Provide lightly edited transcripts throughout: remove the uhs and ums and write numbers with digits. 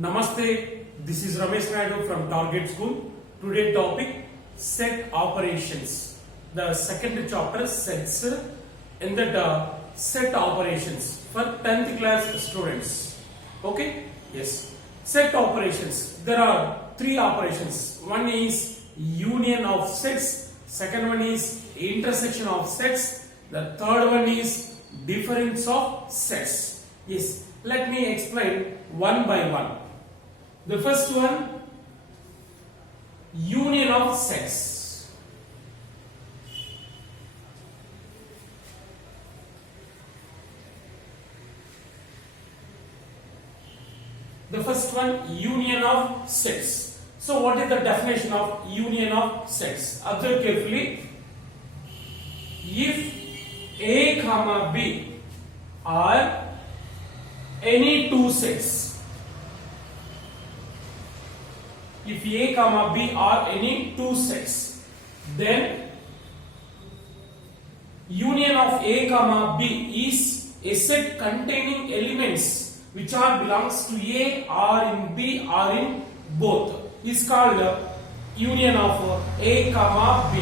Namaste, this is Ramesh Naidu from Target School. Today topic set operations. The second chapter sets in that set operations for 10th class students. Okay? Yes. Set operations. There are three operations. One is union of sets. Second one is intersection of sets. The third one is difference of sets. Yes. Let me explain one by one. The first one, union of sets. The first one, union of sets. So what is the definition of union of sets? Observe carefully. If A comma B are any two sets, if A comma B are any two sets, then union of A comma B is a set containing elements which are belongs to A or in B or in both. Is called union of A comma B.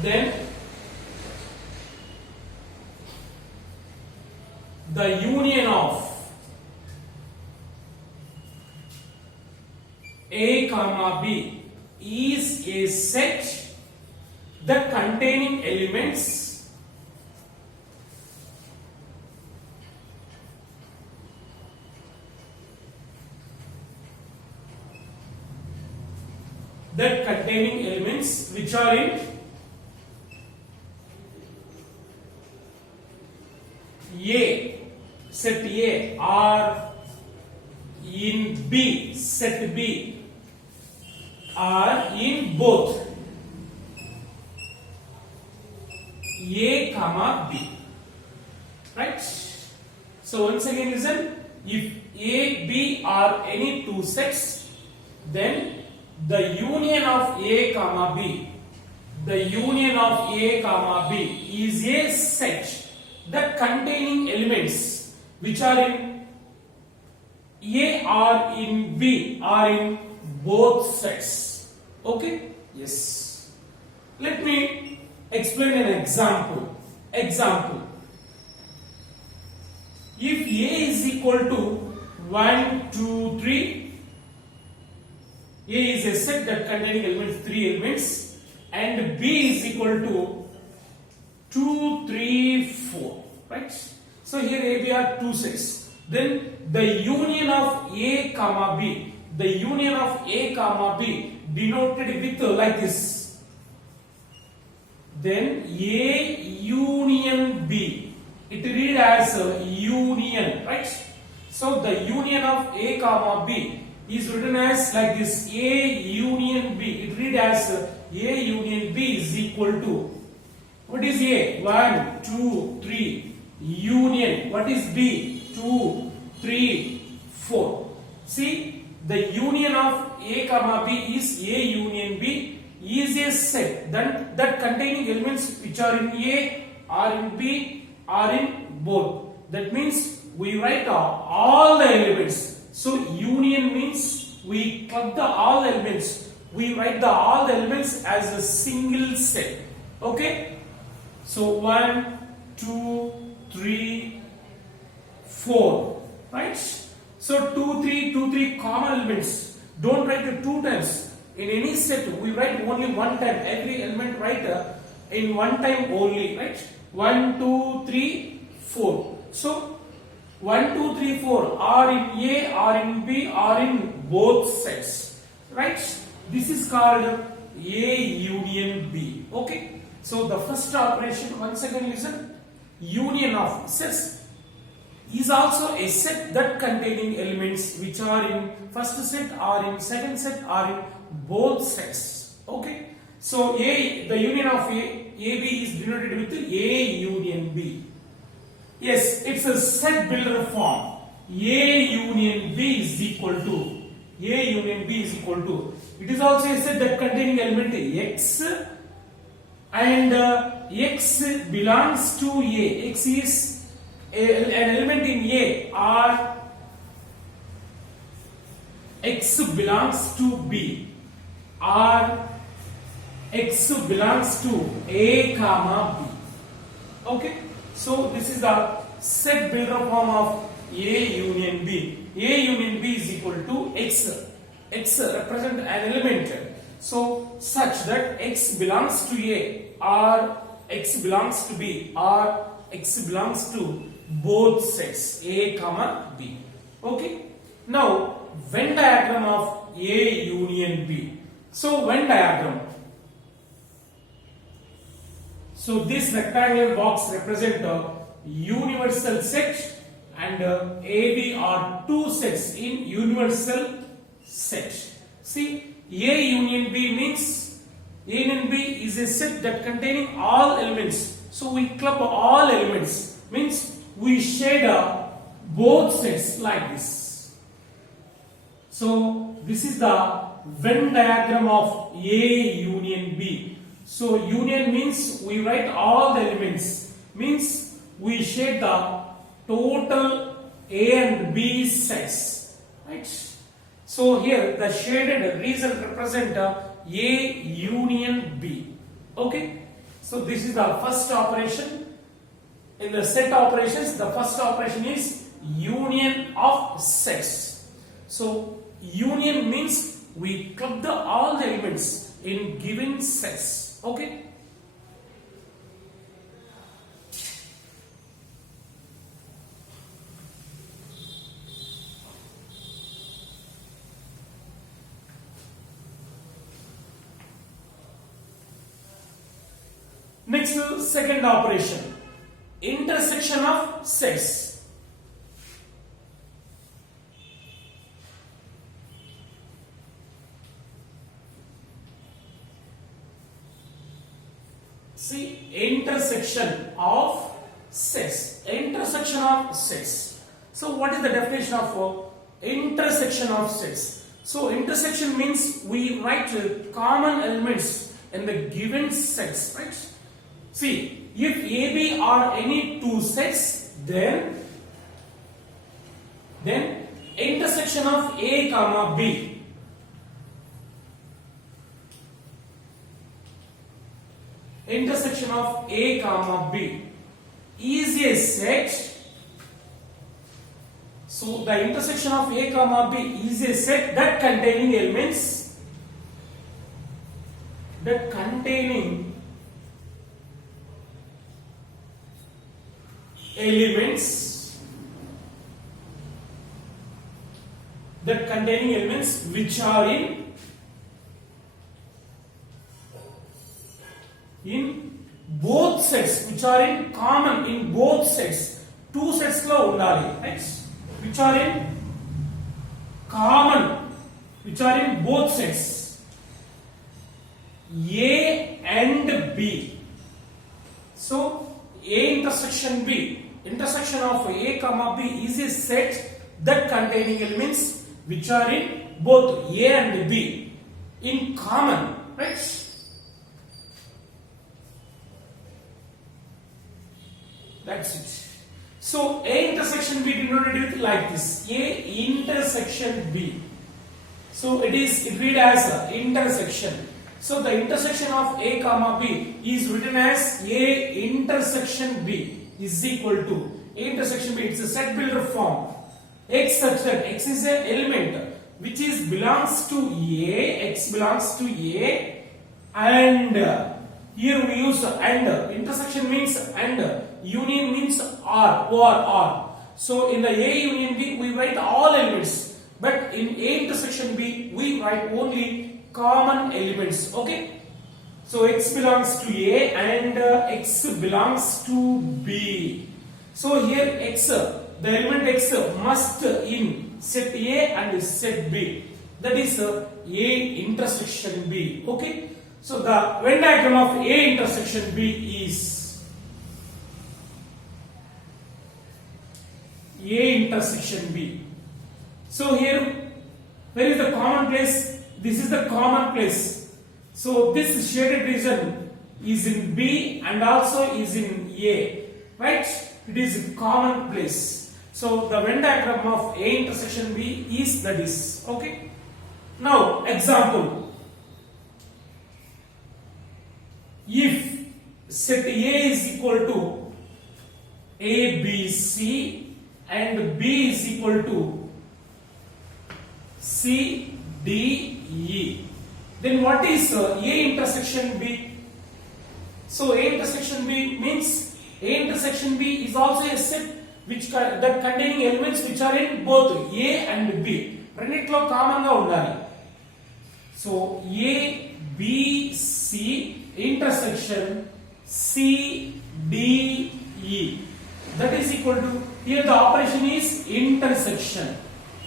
Then the union of A comma B is a set that containing elements which are in A, set A, or in B, set B, or in both A comma B. Right? So once again listen, if A, B are any two sets, then the union of A comma B, is a set that containing elements which are in A or in B or in both sets. Okay? Yes. Let me explain an example. If A is equal to 1, 2, 3, A is a set that containing elements, 3 elements, and B is equal to 2, 3, 4. Right? So here A, B are two sets. Then the union of A comma B, denoted with like this. Then A union B, it read as union, right? So the union of A comma B is written as like this, A union B. It read as A union B is equal to, what is A? 1, 2, 3. Union, what is B? 2, 3, 4. See, the union of A comma B is A union B is a set that containing elements which are in A or in B or in both. That means we write all the elements. So union means we club all the elements. We write all the elements as a single set. Okay? So 1, 2, 3, 4. Right? So 2, 3 common elements. Don't write it two times. In any set, we write only one time. Every element write in one time only. Right? 1, 2, 3, 4. So 1, 2, 3, 4 are in A or in B or in both sets. Right? This is called A union B. Okay? So the first operation, once again listen, union of sets is also a set that containing elements which are in first set or in second set or in both sets. Okay? So the union of AB is denoted with A union B. Yes, it's a set builder form. A union B is equal to, it is also a set that containing element X and X belongs to A. X is an element in A or X belongs to B or X belongs to A comma B. Okay, so this is the set builder form of A union B. A union B is equal to X. X represent an element, so such that X belongs to A or X belongs to B or X belongs to both sets A comma B. Okay, now Venn diagram of A union B. So Venn diagram. So this rectangular box represent a universal set and AB are two sets in universal set. See, A union B means A union B is a set that containing all elements. So we club all elements, means we shade both sets like this. So this is the Venn diagram of A union B. So union means we write all the elements, means we shade the total A and B sets, right? So here the shaded region represent A union B. Okay, so this is the first operation. In the set operations, the first operation is union of sets. So union means we club all the elements in given sets. Okay, next second operation, intersection of sets. See, intersection of sets. Intersection of sets. So what is the definition of intersection of sets? So intersection means we write common elements in the given sets, right? See, if AB are any two sets, then intersection of A comma B intersection of A comma B is a set. So the intersection of A comma B is a set that containing elements that containing elements which are in both sets, which are in common in both sets. Two sets lo undali, right? Which are in common, which are in both sets A and B. So A intersection B, intersection of A comma B is a set that containing elements which are in both A and B in common, right? That's it. So A intersection B denoted with like this, A intersection B. So it read as intersection. So the intersection of A comma B is written as A intersection B is equal to A intersection B. It's a set builder form. X such that X is an element which belongs to A. X belongs to A, and here we use and. Intersection means and. Union means or. So in the A union B we write all elements, but in A intersection B we write only common elements. Okay, so X belongs to A and X belongs to B. So here X, the element X must in set A and set B, that is A intersection B. Okay, so the Venn diagram of A intersection B is A intersection B. So here, where is the common place? This is the common place. So this shaded region is in B and also is in A, right? It is a common place. So the Venn diagram of A intersection B is this. Okay. Now, example. If set A is equal to A, B, C and B is equal to C, D, E, then what is A intersection B? So A intersection B means A intersection B is also a set which that containing elements which are in both A and B. రెండిట్లో common గా ఉండాలి. So A, B, C intersection C, D, E. That is equal to, here the operation is intersection.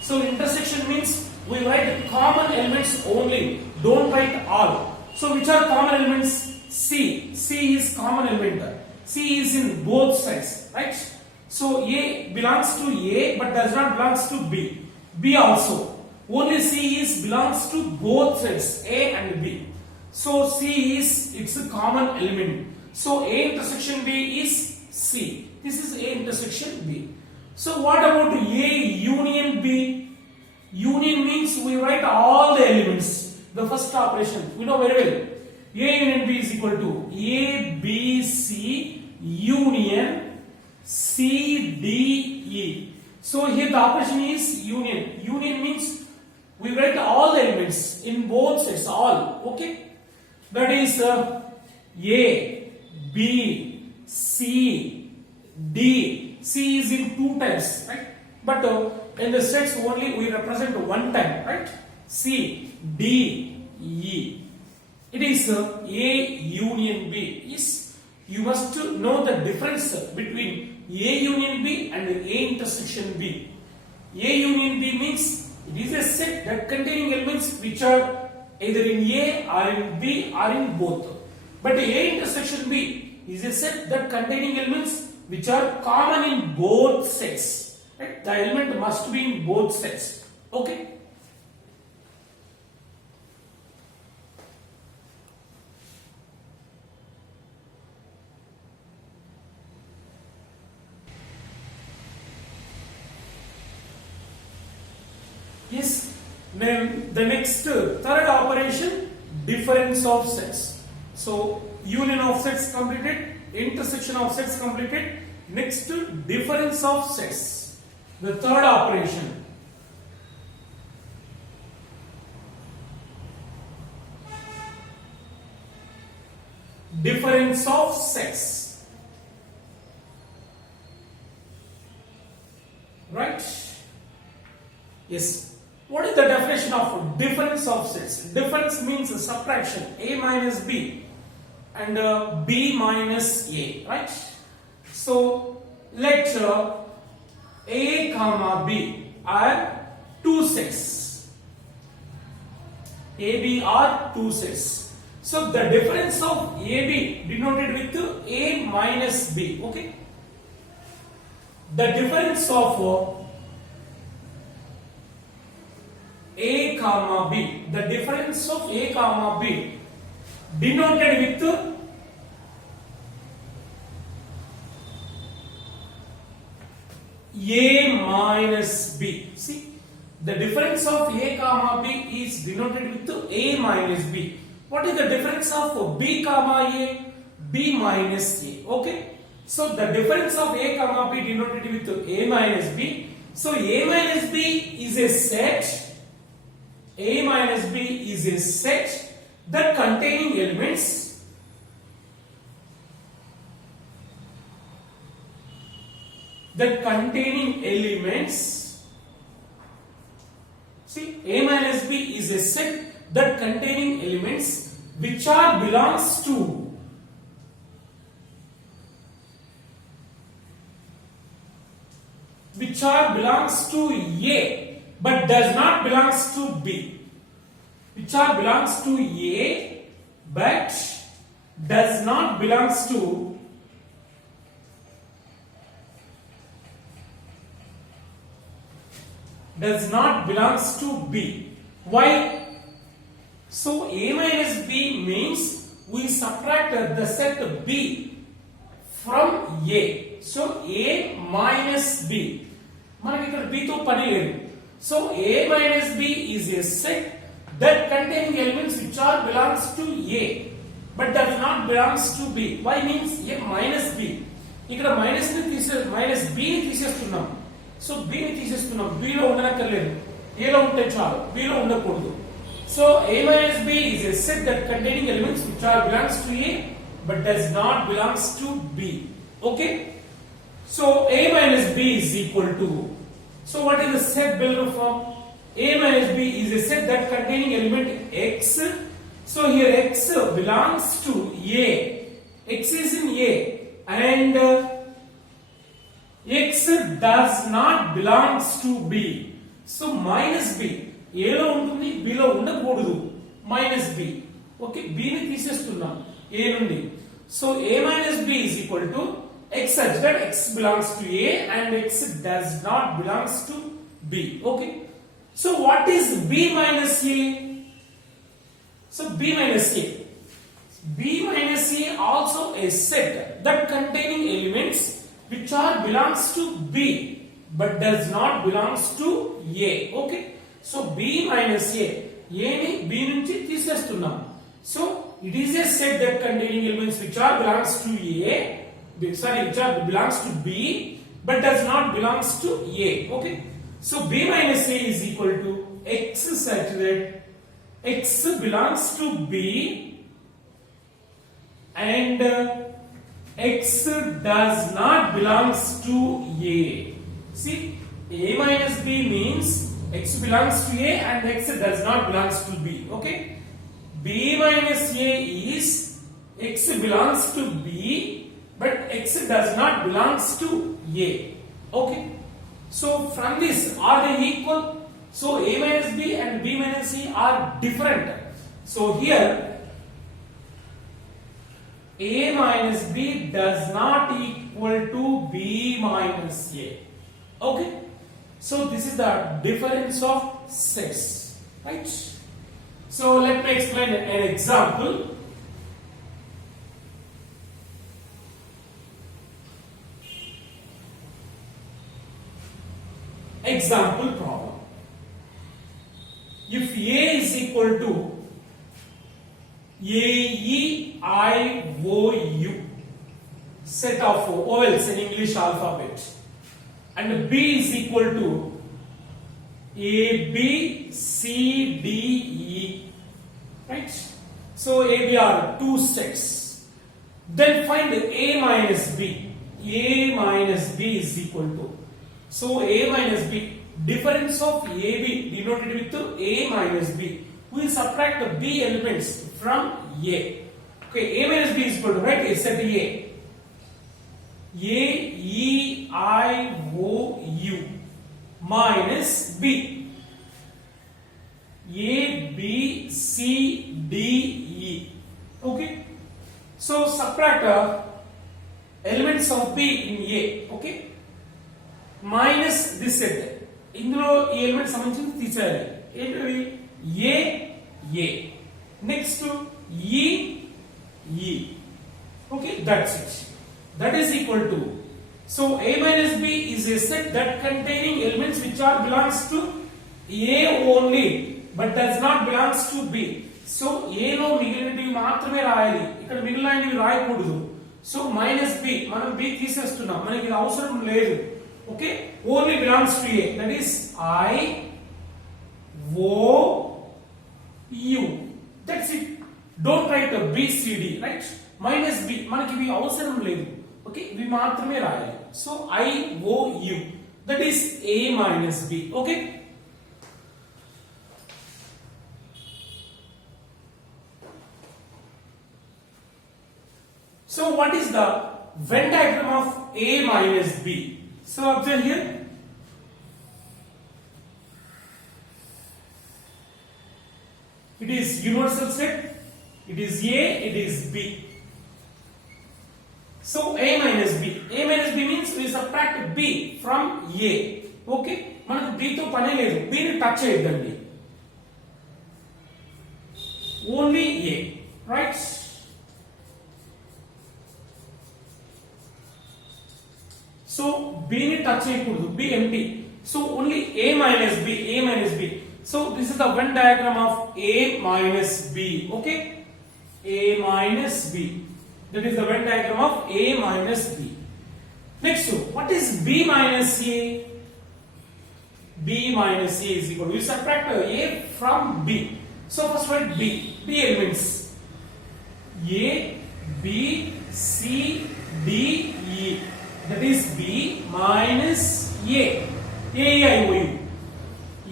So intersection means we write common elements only, don't write all. So which are common elements? C. C is common element. C is in both sides, right? So A belongs to A but does not belongs to B. B also. Only C is belongs to both sides, A and B. So C is its a common element. So A intersection B is C. This is A intersection B. So what about A union B? Union means we write all the elements. The first operation we know very well. A union B is equal to A, B, C union C, D, E. So here the operation is union. Union means we write all the elements in both sides, all. Okay. That is A, B, C, D. C is in two times, right? But in the sets only we represent one time, right? C, D, E. It is A union B. Is you must know the difference between A union B and A intersection B. A union B means it is a set that containing elements which are either in A or in B or in both. But A intersection B is a set that containing elements which are common in both sets. Right? The element must be in both sets. Okay. Yes. Then the next third operation, difference of sets. So union of sets completed, intersection of sets completed. Next, difference of sets. The third operation. Difference of sets. Right? Yes. What is the definition of difference of sets? Difference means subtraction, A minus B and B minus A, right? So let A comma B are two sets. AB are two sets. So the difference of AB denoted with A minus B, okay? The difference of A comma B, the difference of A comma B denoted with A minus B. See, the difference of A comma B is denoted with A minus B. What is the difference of B comma A? B minus A. Okay. So the difference of A comma B denoted with A minus B. So A minus B is a set. A minus B is a set that containing elements see, A minus B is a set that containing elements which are belongs to A but does not belongs to B. Which are belongs to A but does not belongs to B. Why? So A minus B means we subtracted the set B from A. So A minus B. మనకి ఇక్కడ B తో పని లేదు. So A minus B is a set that containing elements which are belongs to A but does not belongs to B. Y means A minus B. ఇక్కడ minus B ని తీసేస్తున్నాం. So B ని తీసేస్తున్నాం. B లో ఉండనక్కర్లేదు. A లో ఉంటే చాలు. B లో ఉండకూడదు. So A minus B is a set that containing elements which are belongs to A but does not belongs to B. Okay? So A minus B is equal to, so what is the set builder form? A minus B is a set that containing element X. So here X belongs to A. X is in A and X does not belongs to B. So minus B. A లో ఉంటుంది, B లో ఉండకూడదు. Minus B. Okay, B ని తీసేస్తున్నాం A నుండి. So A minus B is equal to X such that X belongs to A and X does not belongs to B. Okay. So what is B minus A? So B minus A. B minus A also a set that containing elements which are belongs to B but does not belongs to A. Okay. So B minus A. A ni B నుంచి తీసేస్తున్నాం. So it is a set that containing elements which are belongs to A, which are belongs to B but does not belongs to A. Okay. So B minus A is equal to X such that X belongs to B and X does not belongs to A. See, A minus B means X belongs to A and X does not belongs to B. Okay. B minus A is X belongs to B but X does not belongs to A. Okay. So from this, are they equal? So A minus B and B minus C are different. So here A minus B does not equal to B minus A. Okay. So this is the difference of sets, right? So let me explain an example. Example problem. If A is equal to AEIOU, set of vowels in English alphabet, and B is equal to ABCDE, right? So AB are two sets. Then find A minus B. A minus B is equal to, so A minus B, difference of AB denoted with A minus B. We will subtract the B elements from A. Okay, A minus B is equal to, right, set A. AEIOU minus B. ABCDE. Okay. So subtract elements of B in A. Okay. Minus this set. ఇందులో ఈ element సంబంధించి తీసేయాలి. ఏంటది? A. Next E. Okay, that's it. That is equal to, so A minus B is a set that containing elements which are belongs to A only but does not belongs to B. So A లో మిగిలినవి మాత్రమే రాయాలి, ఇక్కడ మిగిలినవి రాయకూడదు. So minus B, మనం B తీసేస్తున్నాం, మనకి ఇది అవసరం లేదు. Okay, only belongs to A, that is IOU. That's it. Don't write a BCD, right? Minus B, మనకి ఇవి అవసరం లేదు. Okay, ఇవి మాత్రమే రాయాలి. So IOU, that is A minus B. Okay. So what is the Venn diagram of A minus B? So observe here. It is universal set. It is A, it is B. So A minus B. A minus B means we subtract B from A. Okay? మనకు B తో పనే లేదు. B ని touch చేయొద్దండి. Only A. Right? So B ni touch చేయకూడదు, B empty. So only A minus B. So this is the Venn diagram of A minus B. Okay, A minus B. That is the Venn diagram of A minus B. Next, what is B minus A? B minus A is equal to, we subtract A from B. So first write B. B elements A, B, C, D, E. That is B minus A. A, I, O, U.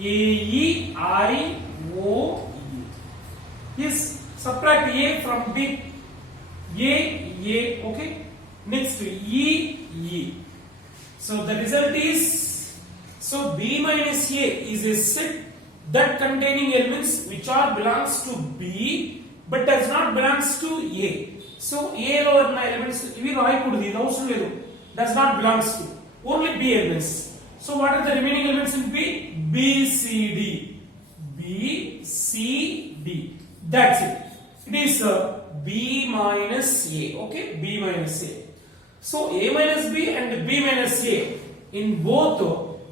A, E, I, O, U. Yes, subtract A from B. A, okay. Next E, E. So the result is, so B minus A is a set that containing elements which are belongs to B but does not belongs to A. So A lo ఉన్న elements ఇవి రాయకూడదు, ఇది అవసరం లేదు. Does not belongs to, only B elements. So what are the remaining elements in B? B, C, D. B, C, D. That's it. It is B minus A. Okay, B minus A. So A minus B and B minus A, in both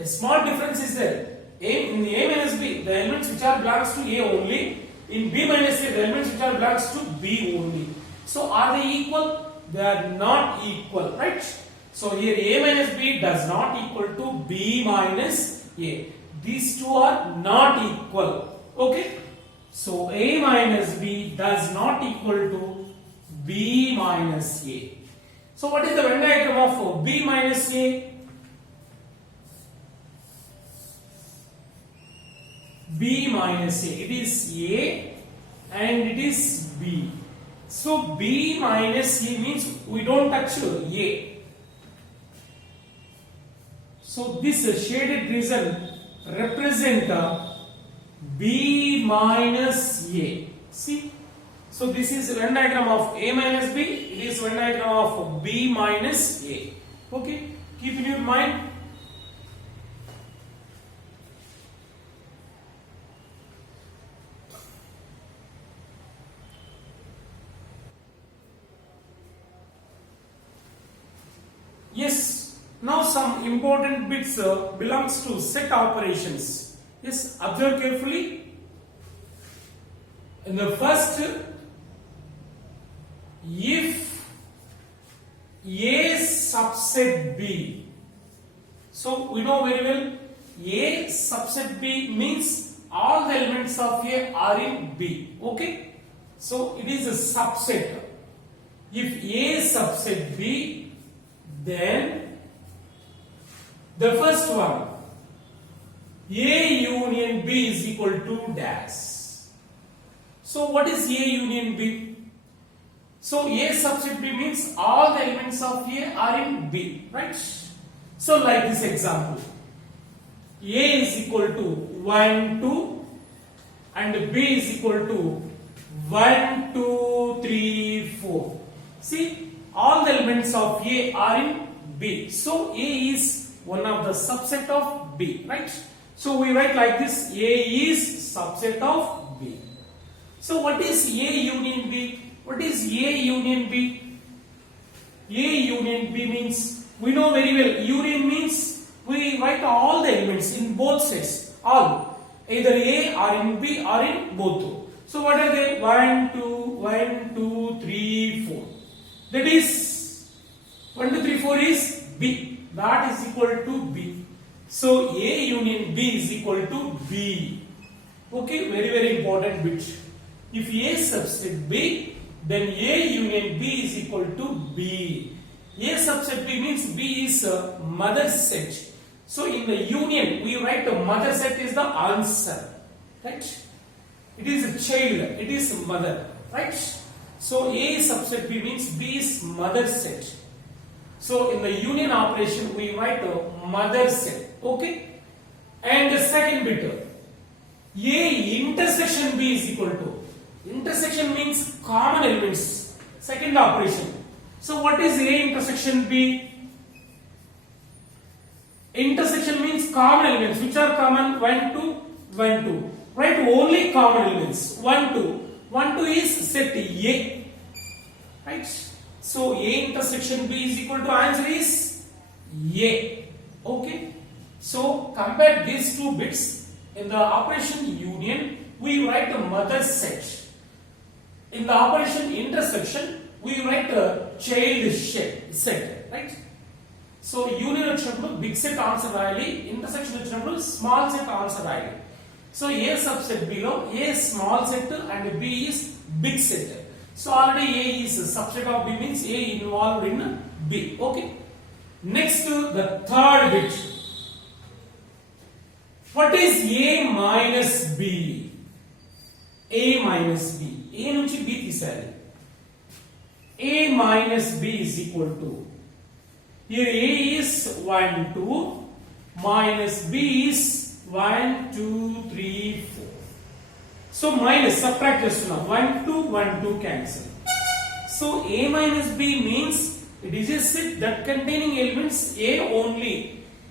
a small difference is there. In the A minus B, the elements which are belongs to A only. In B minus A, the elements which are belongs to B only. So are they equal? They are not equal, right? So here A minus B does not equal to B minus A. These two are not equal. Okay? So A minus B does not equal to B minus A. So what is the Venn diagram of B minus A? B minus A. It is A and it is B. So B minus A means we don't touch A. So this shaded region represent B minus A. See? So this is Venn diagram of A minus B. It is Venn diagram of B minus A. Okay? Keep in your mind. Yes. Now some important bits belongs to set operations. Yes. Observe carefully. In the first, if A subset B, so we know very well A subset B means all the elements of A are in B. Okay, so it is a subset. If A subset B, then the first one, A union B is equal to dash. So what is A union B? So A subset B means all the elements of A are in B, right? So like this example, A is equal to 1, 2 and B is equal to 1, 2, 3, 4. See, all the elements of A are in B. So A is one of the subset of B, right? So we write like this, A is subset of B. So what is A union B? What is A union B? A union B means, we know very well, union means we write all the elements in both sets, all, either A or in B or in both. So what are they? 1, 2, 3, 4. That is 1, 2, 3, 4 is B. That is equal to B. So A union B is equal to B. Okay, very very important bit. If A subset B, then A union B is equal to B. A subset B means B is a mother set. So in the union, we write the mother set is the answer, right? It is a child, it is mother, right? So A subset B means B is mother set. So in the union operation, we write a mother set, okay? And the second bit, A intersection B is equal to, intersection means common elements, second operation. So what is A intersection B? Intersection means common elements. Which are common? 1, 2, 1, 2. Write only common elements. 1, 2. 1, 2 is set A. Right? So A intersection B is equal to, answer is A. Okay. So compare these two bits. In the operation union, we write a mother set. In the operation intersection, we write a child set, right? So union వచ్చినప్పుడు big set answer రాయాలి, intersection వచ్చినప్పుడు small set answer రాయాలి. So A subset B లో A small set and B is big set. So already A is a subset of B means A involved in B. Okay. Next the third bit. What is A minus B? A minus B. A నుంచి B తీసేయాలి. A minus B is equal to, here A is 1 2 minus B is 1 2 3 4. So minus subtract చేస్తున్నాం, 1 2 1 2 cancel. So A minus B means it is a set that containing elements A only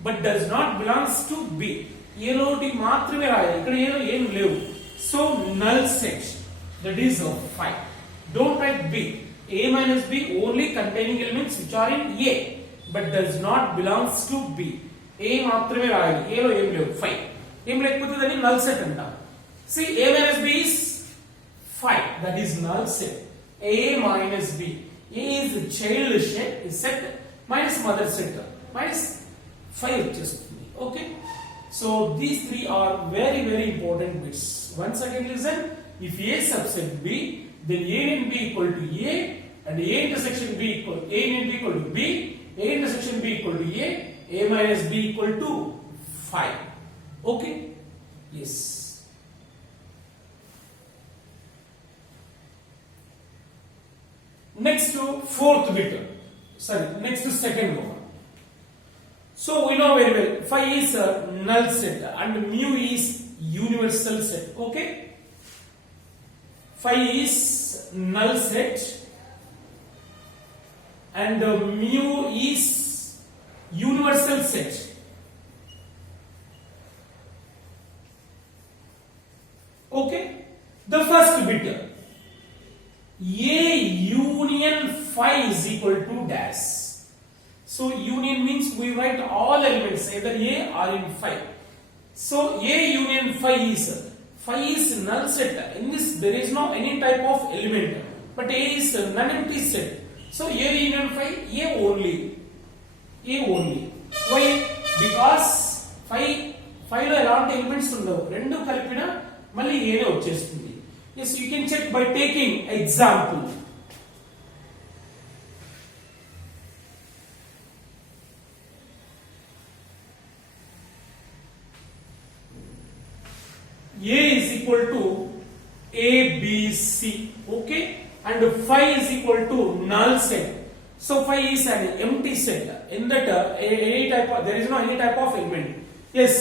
but does not belongs to B. A లోటి మాత్రమే రాయాలి, ఇక్కడ A లో ఏం లేవు. So null set, that is 5. Don't write B. A minus B only containing elements which are in A but does not belongs to B. A మాత్రమే రాయాలి, A లో ఏం లేవు, 5. ఏం లేకపోతే దాన్ని null set అంటాం. See, A minus B is 5, that is null set. A minus B. A is the child set minus mother set minus 5 వచ్చేస్తుంది. Okay. So these three are very important bits. Once again listen, if A subset B, then A and B equal to A and A intersection B equal A and B equal to B, A intersection B equal to A minus B equal to 5. Okay? Yes. Next to fourth bit. Sorry, next to second one. So we know very well, phi is a null set and mu is universal set. Okay? Phi is null set and mu is universal set. Okay? The first bit, A union phi is equal to dash. So union means we write all elements either A or in phi. So A union phi is null set. In this there is no any type of element, but A is a non-empty set. So A union phi, A only. A only. Why? Because phi లో ఎలాంటి elements ఉండవు, రెండు కలిపినా మళ్ళీ A నే వచ్చేస్తుంది. Yes, you can check by taking example. A is equal to A, B, C, okay, and phi is equal to null set. So phi is an empty set. In that any type of, there is no any type of element. Yes,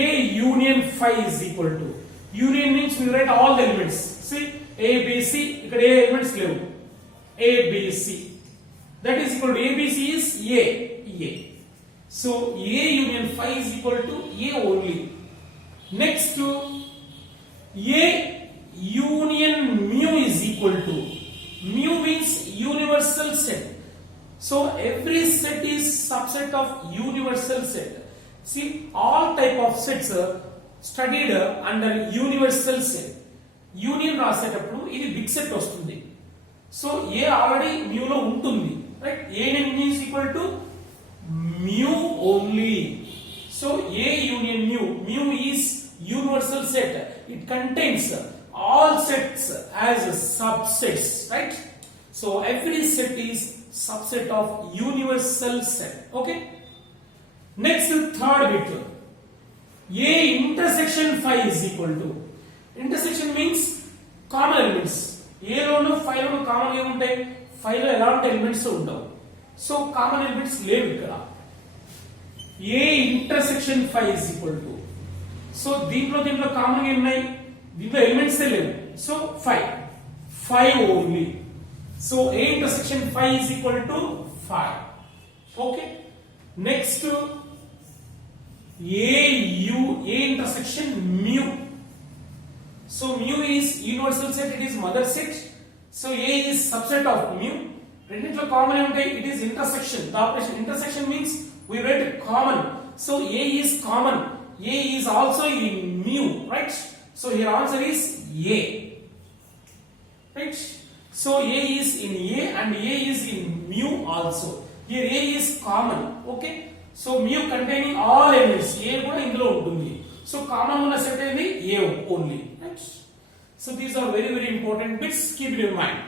A union phi is equal to, union means we write all the elements. See, A, B, C, ఇక్కడ A elements లేవు, A, B, C, that is equal to A, B, C is A. So A union phi is equal to A only. Next to A union mu is equal to, mu means universal set. So every set is subset of universal set. See, all type of sets are studied under universal set. Union రాసేటప్పుడు ఇది big set వస్తుంది. So A already mu లో ఉంటుంది, right? A and mu is equal to mu only. So A union mu is universal set. It contains all sets as subsets, right? So every set is subset of universal set. Okay? Next, third bit, A intersection phi is equal to, intersection means common elements. A loan phi loan common గా ఉంటాయి, phi లో ఎలాంటి elements ఉండవు. So common elements లేవు ఇక్కడ. A intersection phi is equal to, so దీంట్లో common గా ఉన్నాయి, దీంట్లో ఎలిమెంట్స్ లేవు. So 5 only. So A intersection phi is equal to 5. Okay. Next, A intersection mu. So mu is universal set, it is mother set. So A is subset of mu. రెండిట్లో common ఉంటాయి, it is intersection. The operation intersection means we write common. So A is common. A is also in mu, right? So here answer is A, right? So A is in A and A is in mu also. Here A is common, okay? So mu containing all elements, A కూడా ఇందులో ఉంటుంది. So common ఉన్న set ఏది A only, right? So these are very important bits, keep it in mind.